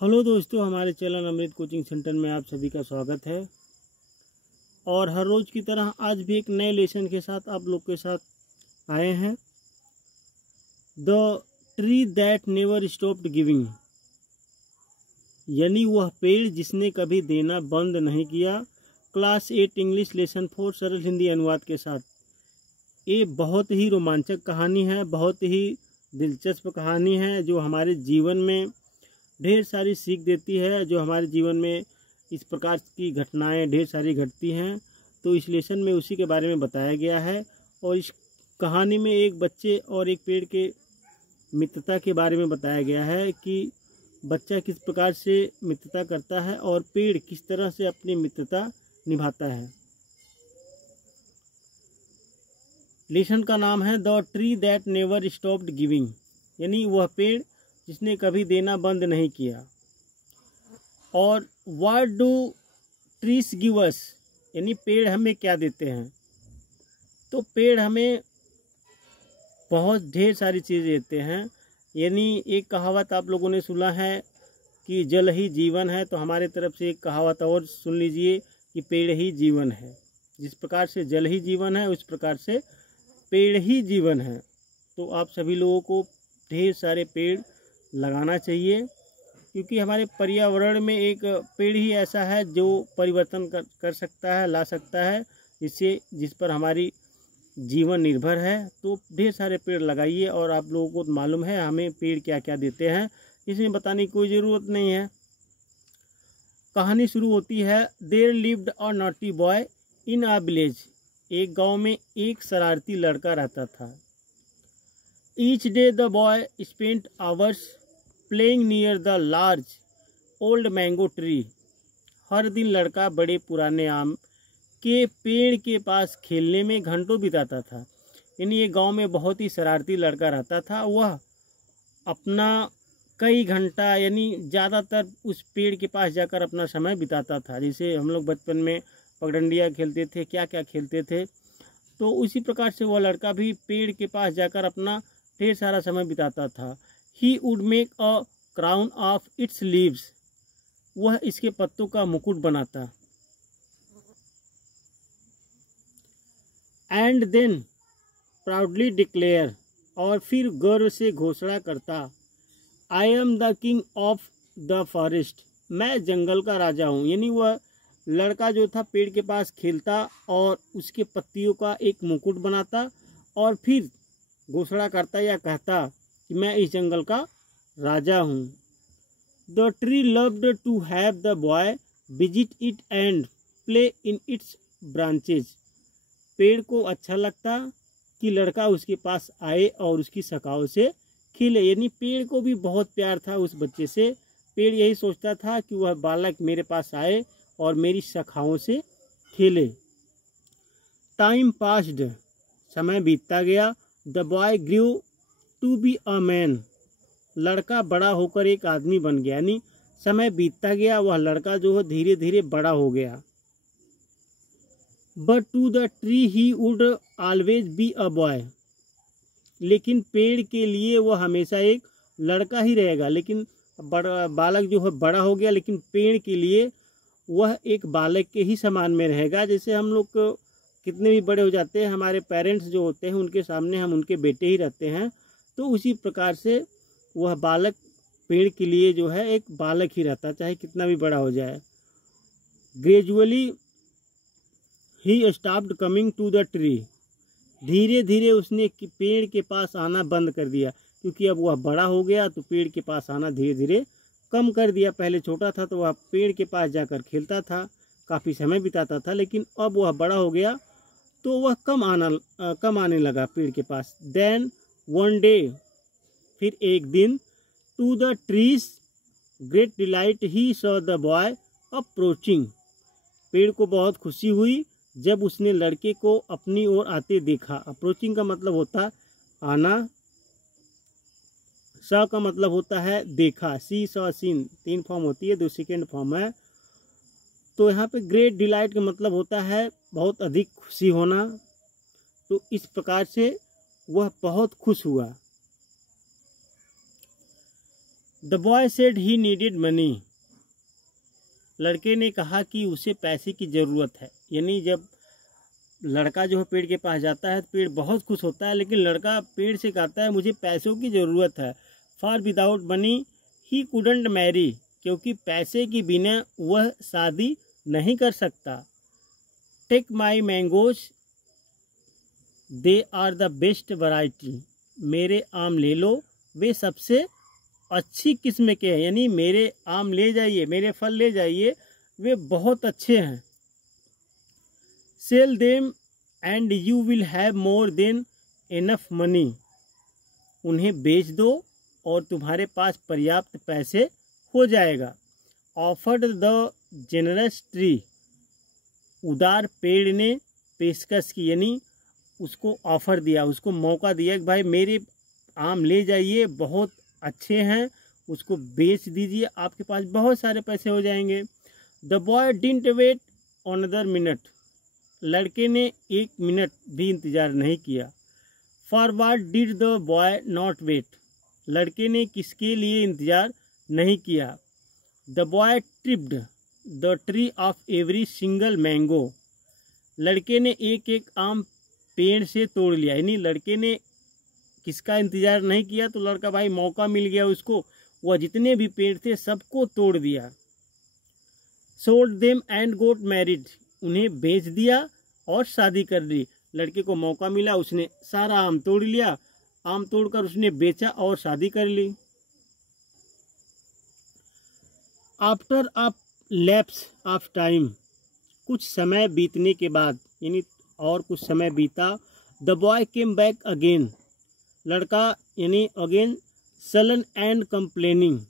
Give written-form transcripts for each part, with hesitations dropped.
Hello दोस्तों, हमारे channel अमृत coaching centre में आप सभी का स्वागत है। और हर रोज़ की तरह आज भी एक नए लेसन के साथ आप लोग के साथ आए हैं। The tree that never stopped giving, यानी वह पेड़ जिसने कभी देना बंद नहीं किया। क्लास 8 इंग्लिश लेसन 4 सरल हिंदी अनुवाद के साथ। ये बहुत ही रोमांचक कहानी है, बहुत ही दिलचस्प कहानी है, जो हमारे जीवन में ढेर सारी सीख देती है। जो हमारे जीवन में इस प्रकार की घटनाएं ढेर सारी घटती हैं, तो इस लेसन में उसी के बारे में बताया गया है। और इस कहानी में एक बच्चे और एक पेड़ के मित्रता के बारे में बताया गया है कि बच्चा किस प्रकार से मित्रता करता है और पेड़ किस तरह से अपनी मित्रता निभाता है। लेसन का नाम है the tree that never stopped giving, यानी वह पेड़ जिसने कभी देना बंद नहीं किया। और what do trees give us, यानी पेड़ हमें क्या देते हैं। तो पेड़ हमें बहुत ढेर सारी चीज़ें देते हैं। यानी एक कहावत आप लोगों ने सुना है कि जल ही जीवन है, तो हमारे तरफ से एक कहावत और सुन लीजिए कि पेड़ ही जीवन है। जिस प्रकार से जल ही जीवन है, उस प्रकार से पेड़ ही जीवन है। तो आप सभी लोगों को ढेर सारे पेड़ लगाना चाहिए, क्योंकि हमारे पर्यावरण में एक पेड़ ही ऐसा है जो परिवर्तन कर सकता है, ला सकता है, जिस पर हमारी जीवन निर्भर है। तो ढेर सारे पेड़ लगाइए। और आप लोगों को मालूम है हमें पेड़ क्या क्या देते हैं, इसमें बताने की कोई ज़रूरत नहीं है। कहानी शुरू होती है। There lived a naughty boy in a village, एक गांव में एक शरारती लड़का रहता था। Each day the boy spent hours playing near the large old mango tree, हर दिन लड़का बड़े पुराने आम के पेड़ के पास खेलने में घंटों बिताता था। यानी ये गांव में बहुत ही शरारती लड़का रहता था। वह अपना कई घंटा यानी ज़्यादातर उस पेड़ के पास जाकर अपना समय बिताता था। जैसे हम लोग बचपन में पगडंडिया खेलते थे, क्या क्या खेलते थे, तो उसी प्रकार से वह लड़का भी पेड़ के पास जाकर अपना ढेर सारा समय बिताता था। He would make a crown of its leaves, वह इसके पत्तों का मुकुट बनाता। And then proudly declare, और फिर गर्व से घोषणा करता, I am the king of the forest, मैं जंगल का राजा हूँ। यानी वह लड़का जो था पेड़ के पास खेलता और उसके पत्तियों का एक मुकुट बनाता और फिर घोषणा करता या कहता कि मैं इस जंगल का राजा हूँ। The tree loved to have the boy visit it and play in its branches, पेड़ को अच्छा लगता कि लड़का उसके पास आए और उसकी शाखाओं से खेले। यानी पेड़ को भी बहुत प्यार था उस बच्चे से। पेड़ यही सोचता था कि वह बालक मेरे पास आए और मेरी शाखाओं से खेले। टाइम पास्ड, समय बीतता गया। The boy grew to be a man, लड़का बड़ा होकर एक आदमी बन गया। यानी समय बीतता गया, वह लड़का जो है धीरे धीरे बड़ा हो गया। But to the tree he would always be a boy, लेकिन पेड़ के लिए वह हमेशा एक लड़का ही रहेगा। लेकिन बालक जो है बड़ा हो गया, लेकिन पेड़ के लिए वह एक बालक के ही समान में रहेगा। जैसे हम लोग कितने भी बड़े हो जाते हैं, हमारे पेरेंट्स जो होते हैं उनके सामने हम उनके बेटे ही रहते हैं, तो उसी प्रकार से वह बालक पेड़ के लिए जो है एक बालक ही रहता, चाहे कितना भी बड़ा हो जाए। Gradually he stopped coming to the tree, धीरे धीरे उसने पेड़ के पास आना बंद कर दिया, क्योंकि अब वह बड़ा हो गया तो पेड़ के पास आना धीरे धीरे कम कर दिया। पहले छोटा था तो वह पेड़ के पास जाकर खेलता था, काफ़ी समय बिताता था, लेकिन अब वह बड़ा हो गया तो वह कम आने लगा पेड़ के पास। देन वन डे, फिर एक दिन, to the tree's great delight he saw the boy approaching, पेड़ को बहुत खुशी हुई जब उसने लड़के को अपनी ओर आते देखा। अप्रोचिंग का मतलब होता आना, स का मतलब होता है देखा, सी सॉ सीन 3 फॉर्म होती है, 2 सेकेंड फॉर्म है। तो यहाँ पे ग्रेट डिलाइट का मतलब होता है बहुत अधिक खुशी होना। तो इस प्रकार से वह बहुत खुश हुआ। The boy said he needed money. लड़के ने कहा कि उसे पैसे की ज़रूरत है। यानी जब लड़का जो है पेड़ के पास जाता है तो पेड़ बहुत खुश होता है, लेकिन लड़का पेड़ से कहता है मुझे पैसों की ज़रूरत है। For without money he couldn't marry, क्योंकि पैसे के बिना वह शादी नहीं कर सकता। Take my mangoes, they are the best variety. मेरे आम ले लो, वे सबसे अच्छी किस्म के हैं। यानी मेरे आम ले जाइए, मेरे फल ले जाइए, वे बहुत अच्छे हैं। Sell them and you will have more than enough money. उन्हें बेच दो और तुम्हारे पास पर्याप्त पैसे हो जाएगा। Offered the generous tree. उदार पेड़ ने पेशकश की, यानी उसको ऑफर दिया, उसको मौका दिया कि भाई मेरे आम ले जाइए, बहुत अच्छे हैं, उसको बेच दीजिए, आपके पास बहुत सारे पैसे हो जाएंगे। The boy didn't wait another minute. लड़के ने 1 मिनट भी इंतज़ार नहीं किया। For what did the boy not wait. लड़के ने किसके लिए इंतज़ार नहीं किया। The boy tripped the tree of every single mango. लड़के ने एक एक आम पेड़ से तोड़ लिया। यानी लड़के ने किसका इंतज़ार नहीं किया, तो लड़का भाई मौका मिल गया उसको, वह जितने भी पेड़ थे सबको तोड़ दिया। Sold them and goat married. उन्हें बेच दिया और शादी कर ली। लड़के को मौका मिला, उसने सारा आम तोड़ लिया, आम तोड़कर उसने बेचा और शादी कर ली। After a lapse of time. कुछ समय बीतने के बाद, यानी और कुछ समय बीता। The boy came back again. लड़का यानी अगेन सलन एंड कंप्लेनिंग।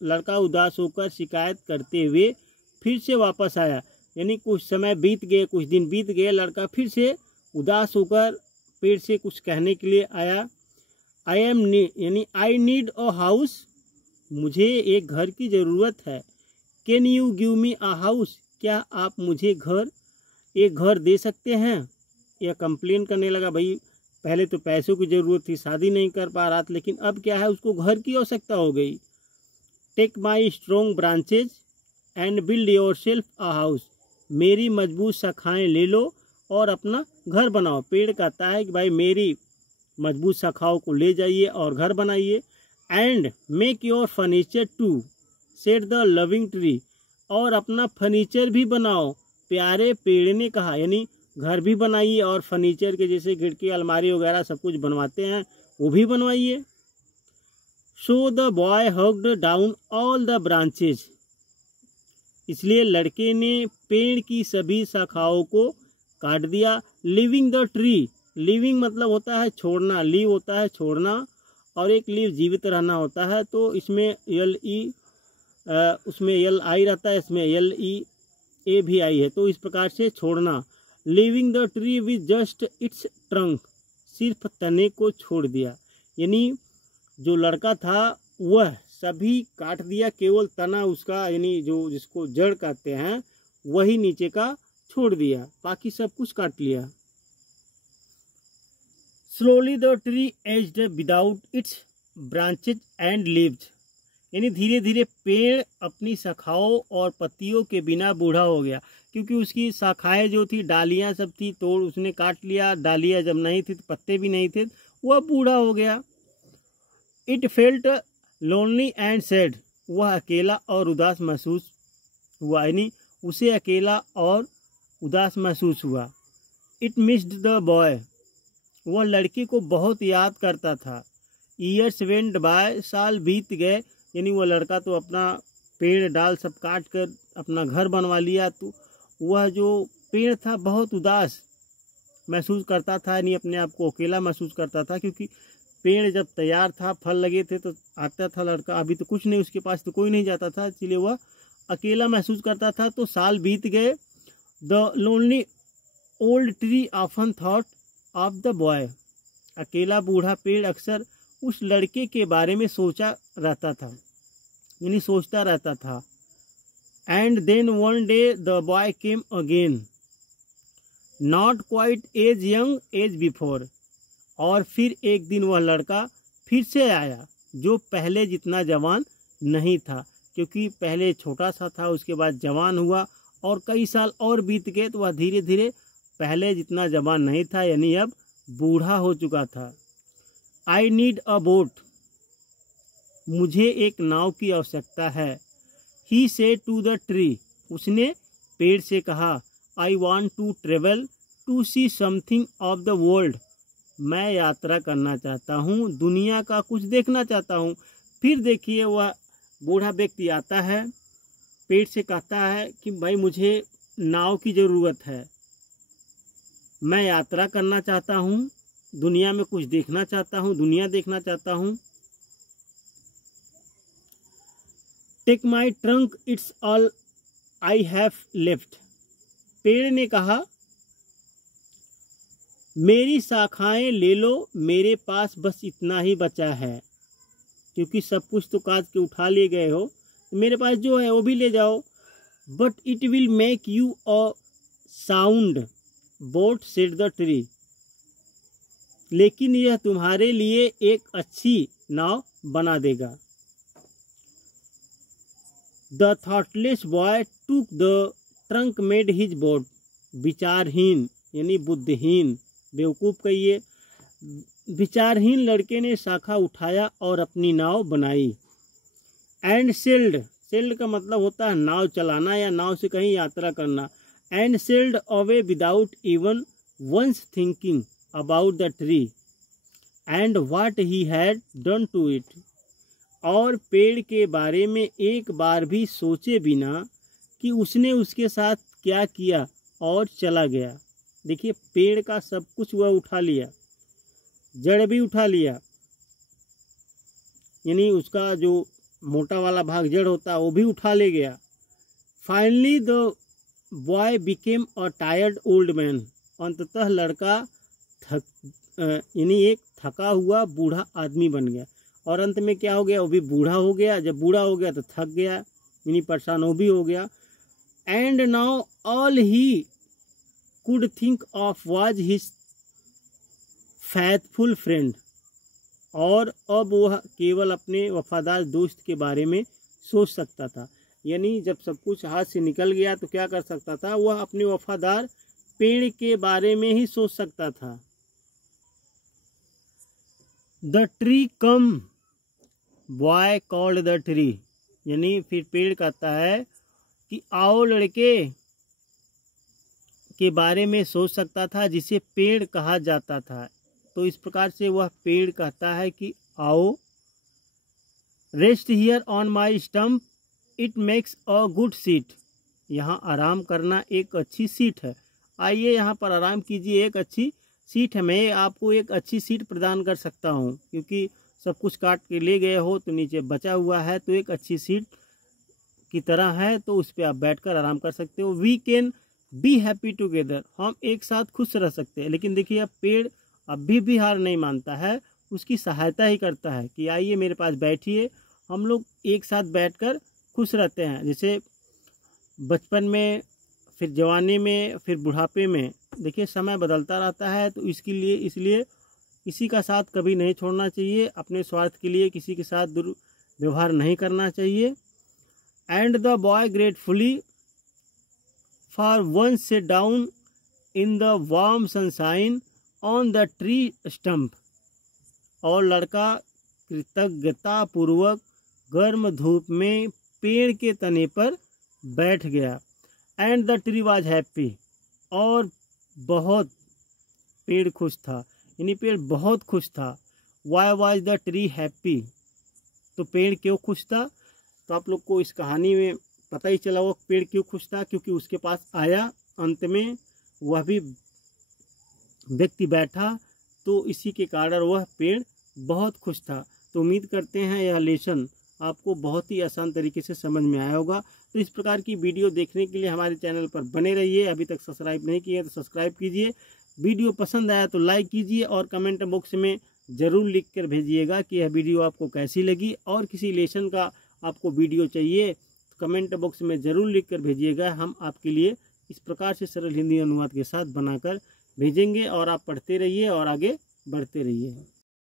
लड़का उदास होकर शिकायत करते हुए फिर से वापस आया। यानी कुछ समय बीत गए, कुछ दिन बीत गए, लड़का फिर से उदास होकर पेड़ से कुछ कहने के लिए आया। I need a house. मुझे एक घर की ज़रूरत है। Can you give me a house. क्या आप मुझे एक घर दे सकते हैं। यह कंप्लेन करने लगा, भाई पहले तो पैसों की ज़रूरत थी, शादी नहीं कर पा रहा था, लेकिन अब क्या है, उसको घर की आवश्यकता हो गई। Take my strong branches and build yourself a house. मेरी मजबूत शाखाएं ले लो और अपना घर बनाओ। पेड़ कहता है कि भाई मेरी मजबूत शाखाओं को ले जाइए और घर बनाइए। And make your furniture too, said the loving tree. और अपना फर्नीचर भी बनाओ, प्यारे पेड़ ने कहा। यानी घर भी बनाइए और फर्नीचर के जैसे खिड़की अलमारी वगैरह सब कुछ बनवाते हैं वो भी बनवाइए। So the boy hugged down all the branches. इसलिए लड़के ने पेड़ की सभी शाखाओं को काट दिया। Living the tree. लिविंग मतलब होता है छोड़ना, लीव होता है छोड़ना, और एक लीव जीवित रहना होता है। तो इसमें उसमें एल आई रहता है, इसमें LEA भी आई है, तो इस प्रकार से छोड़ना। Living the tree with just it's trunk. सिर्फ तने को छोड़ दिया। यानी जो लड़का था वह सभी काट दिया, केवल तना उसका, यानी जो जिसको जड़ कहते हैं वही नीचे का छोड़ दिया, बाकी सब कुछ काट लिया। Slowly the tree aged without its branches and leaves. यानी धीरे धीरे पेड़ अपनी शाखाओं और पत्तियों के बिना बूढ़ा हो गया, क्योंकि उसकी शाखाएं जो थी, डालियां सब थी, तोड़ उसने काट लिया। डालियां जब नहीं थी तो पत्ते भी नहीं थे, वह बूढ़ा हो गया। It felt lonely and sad. वह अकेला और उदास महसूस हुआ, यानी उसे अकेला और उदास महसूस हुआ। It missed the boy. वह लड़के को बहुत याद करता था। Years went by. साल बीत गए। यानी वह लड़का तो अपना पेड़ डाल सब काट कर अपना घर बनवा लिया, तो वह जो पेड़ था बहुत उदास महसूस करता था, यानी अपने आप को अकेला महसूस करता था, क्योंकि पेड़ जब तैयार था, फल लगे थे तो आता था लड़का, अभी तो कुछ नहीं, उसके पास तो कोई नहीं जाता था, इसलिए वह अकेला महसूस करता था। तो साल बीत गए। The lonely old tree often thought of the boy. अकेला बूढ़ा पेड़ अक्सर उस लड़के के बारे में सोचा रहता था, यानी सोचता रहता था। And then one day the boy came again, not quite as young as before. और फिर एक दिन वह लड़का फिर से आया, जो पहले जितना जवान नहीं था, क्योंकि पहले छोटा सा था, उसके बाद जवान हुआ और कई साल और बीत गए तो वह धीरे धीरे पहले जितना जवान नहीं था, यानी अब बूढ़ा हो चुका था। आई नीड अ बोट, मुझे एक नाव की आवश्यकता है। He said to the tree, उसने पेड़ से कहा। I want to travel to see something of the world, मैं यात्रा करना चाहता हूँ, दुनिया का कुछ देखना चाहता हूँ। फिर देखिए वह बूढ़ा व्यक्ति आता है, पेड़ से कहता है कि भाई मुझे नाव की ज़रूरत है, मैं यात्रा करना चाहता हूँ, दुनिया में कुछ देखना चाहता हूँ, दुनिया देखना चाहता हूँ। Take my trunk, it's all I have left, पेड़ ने कहा मेरी शाखाएं ले लो, मेरे पास बस इतना ही बचा है, क्योंकि सब कुछ तो काट के उठा ले गए हो, तो मेरे पास जो है वो भी ले जाओ। But it will make you a sound boat, said the tree, लेकिन यह तुम्हारे लिए एक अच्छी नाव बना देगा। The thoughtless boy took the trunk made his boat, विचारहीन यानी बुद्धिहीन, बेवकूफ़ कहिए, विचारहीन लड़के ने शाखा उठाया और अपनी नाव बनाई। एंड सेल्ड, सेल्ड का मतलब होता है नाव चलाना या नाव से कहीं यात्रा करना। And sailed away without even once thinking about the tree and what he had done to it, और पेड़ के बारे में एक बार भी सोचे बिना कि उसने उसके साथ क्या किया और चला गया। देखिए पेड़ का सब कुछ वह उठा लिया, जड़ भी उठा लिया, यानी उसका जो मोटा वाला भाग जड़ होता है वो भी उठा ले गया। Finally the boy became a tired old man, अंततः लड़का यानी एक थका हुआ बूढ़ा आदमी बन गया। और अंत में क्या हो गया, वो भी बूढ़ा हो गया। जब बूढ़ा हो गया तो थक गया, यानी परेशान वो भी हो गया। And now all he could think of was his faithful friend, और अब वह केवल अपने वफादार दोस्त के बारे में सोच सकता था। यानी जब सब कुछ हाथ से निकल गया तो क्या कर सकता था, वह अपने वफादार पेड़ के बारे में ही सोच सकता था। The tree come, boy called the tree, यानी फिर पेड़ कहता है कि आओ लड़के, के बारे में सोच सकता था जिसे पेड़ कहा जाता था। तो इस प्रकार से वह पेड़ कहता है कि आओ, rest here on my stump, it makes a good seat, यहाँ आराम करना एक अच्छी सीट है, आइए यहाँ पर आराम कीजिए, एक अच्छी सीट है, मैं आपको एक अच्छी सीट प्रदान कर सकता हूँ, क्योंकि सब कुछ काट के ले गए हो तो नीचे बचा हुआ है, तो एक अच्छी सीट की तरह है, तो उस पर आप बैठकर आराम कर सकते हो। We can be happy together, हम एक साथ खुश रह सकते हैं। लेकिन देखिए अब पेड़ अभी भी हार नहीं मानता है, उसकी सहायता ही करता है कि आइए मेरे पास बैठिए, हम लोग एक साथ बैठकर खुश रहते हैं। जैसे बचपन में, फिर जवानी में, फिर बुढ़ापे में, देखिए समय बदलता रहता है, तो इसलिए किसी का साथ कभी नहीं छोड़ना चाहिए, अपने स्वार्थ के लिए किसी के साथ दुर्व्यवहार नहीं करना चाहिए। And the boy gratefully for once sat down in the warm sunshine on the tree stump, और लड़का कृतज्ञता पूर्वक गर्म धूप में पेड़ के तने पर बैठ गया। And the tree was happy, और बहुत पेड़ खुश था, यानी पेड़ बहुत खुश था। Why was the tree happy, तो पेड़ क्यों खुश था, तो आप लोग को इस कहानी में पता ही चला वो पेड़ क्यों खुश था, क्योंकि उसके पास आया, अंत में वह भी व्यक्ति बैठा, तो इसी के कारण वह पेड़ बहुत खुश था। तो उम्मीद करते हैं यह लेसन आपको बहुत ही आसान तरीके से समझ में आया होगा। तो इस प्रकार की वीडियो देखने के लिए हमारे चैनल पर बने रहिए। अभी तक सब्सक्राइब नहीं किए तो सब्सक्राइब कीजिए, वीडियो पसंद आया तो लाइक कीजिए, और कमेंट बॉक्स में ज़रूर लिख कर भेजिएगा कि यह वीडियो आपको कैसी लगी, और किसी लेसन का आपको वीडियो चाहिए कमेंट बॉक्स में ज़रूर लिख कर भेजिएगा। हम आपके लिए इस प्रकार से सरल हिंदी अनुवाद के साथ बनाकर भेजेंगे, और आप पढ़ते रहिए और आगे बढ़ते रहिए।